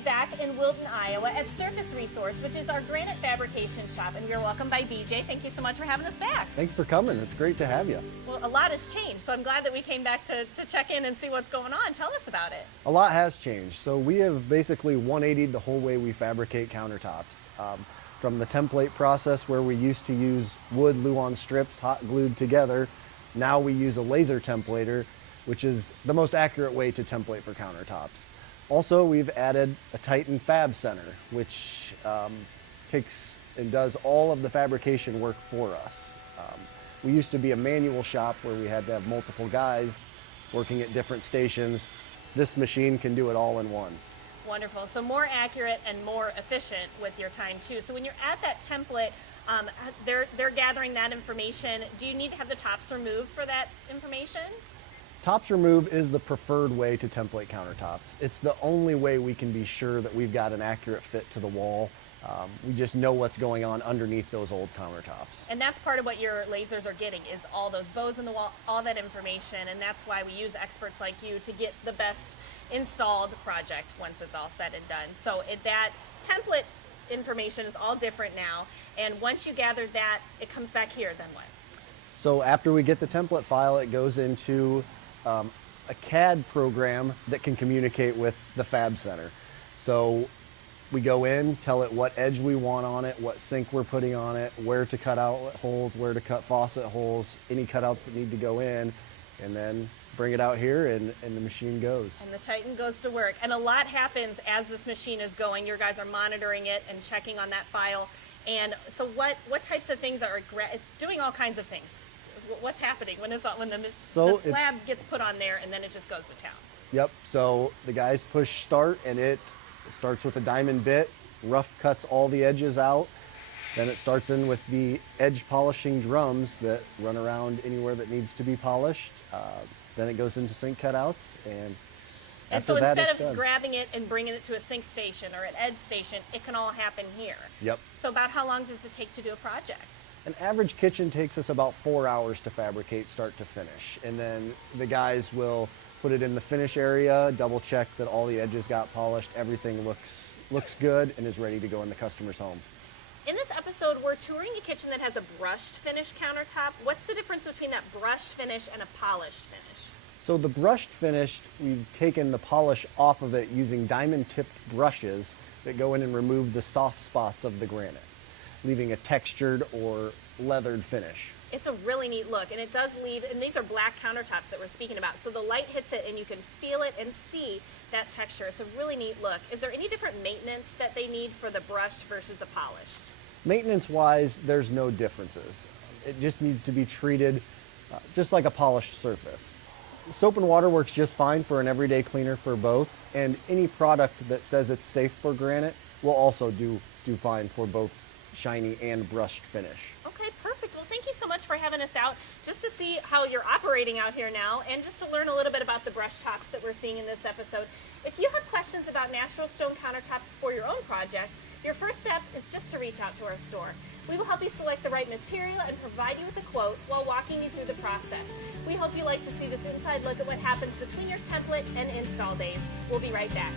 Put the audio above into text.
back in Wilton, Iowa at Surface Resource, which is our granite fabrication shop, and we are welcomed by BJ. Thank you so much for having us back. Thanks for coming. It's great to have you. Well, a lot has changed, so I'm glad that we came back to check in and see what's going on. Tell us about it. A lot has changed. So we have basically 180'd the whole way we fabricate countertops. From the template process where we used to use wood Luan strips hot glued together, now we use a laser templator, which is the most accurate way to template for countertops. Also, we've added a Titan Fab Center, which takes and does all of the fabrication work for us. We used to be a manual shop where we had to have multiple guys working at different stations. This machine can do it all in one. Wonderful. So more accurate and more efficient with your time too. So when you're at that template, they're gathering that information. Do you need to have the tops removed for that information? Tops remove is the preferred way to template countertops. It's the only way we can be sure that we've got an accurate fit to the wall. We just know what's going on underneath those old countertops. And that's part of what your lasers are getting, is all those bows in the wall, all that information, and that's why we use experts like you to get the best installed project once it's all said and done. So that template information is all different now, and once you gather that, it comes back here, then what? So after we get the template file, it goes into a CAD program that can communicate with the Fab Center. So we go in, tell it what edge we want on it, what sink we're putting on it, where to cut outlet holes, where to cut faucet holes, any cutouts that need to go in, and then bring it out here and the machine goes. And the Titan goes to work. And a lot happens as this machine is going. Your guys are monitoring it and checking on that file. And so what types of things are, it's doing all kinds of things. What's happening when the slab gets put on there and then it just goes to town? Yep, so the guys push start and it starts with a diamond bit, rough cuts all the edges out. Then it starts in with the edge polishing drums that run around anywhere that needs to be polished. Then it goes into sink cutouts, and after so that, instead of grabbing it and bringing it to a sink station or an edge station, it can all happen here. Yep. So about how long does it take to do a project? An average kitchen takes us about 4 hours to fabricate start to finish, and then the guys will put it in the finish area, double check that all the edges got polished, everything looks good and is ready to go in the customer's home. In this episode, we're touring a kitchen that has a brushed finish countertop. What's the difference between that brushed finish and a polished finish? So the brushed finish, we've taken the polish off of it using diamond-tipped brushes that go in and remove the soft spots of the granite, leaving a textured or leathered finish. It's a really neat look, and it does leave, and these are black countertops that we're speaking about, so the light hits it and you can feel it and see that texture. It's a really neat look. Is there any different maintenance that they need for the brushed versus the polished? Maintenance-wise, there's no differences. It just needs to be treated just like a polished surface. Soap and water works just fine for an everyday cleaner for both, and any product that says it's safe for granite will also do fine for both shiny and brushed finish. Okay, perfect. Well, thank you so much for having us out just to see how you're operating out here now and just to learn a little bit about the brush tops that we're seeing in this episode. If you have questions about natural stone countertops for your own project, your first step is just to reach out to our store. We will help you select the right material and provide you with a quote while walking you through the process. We hope you like to see this inside look at what happens between your template and install days. We'll be right back.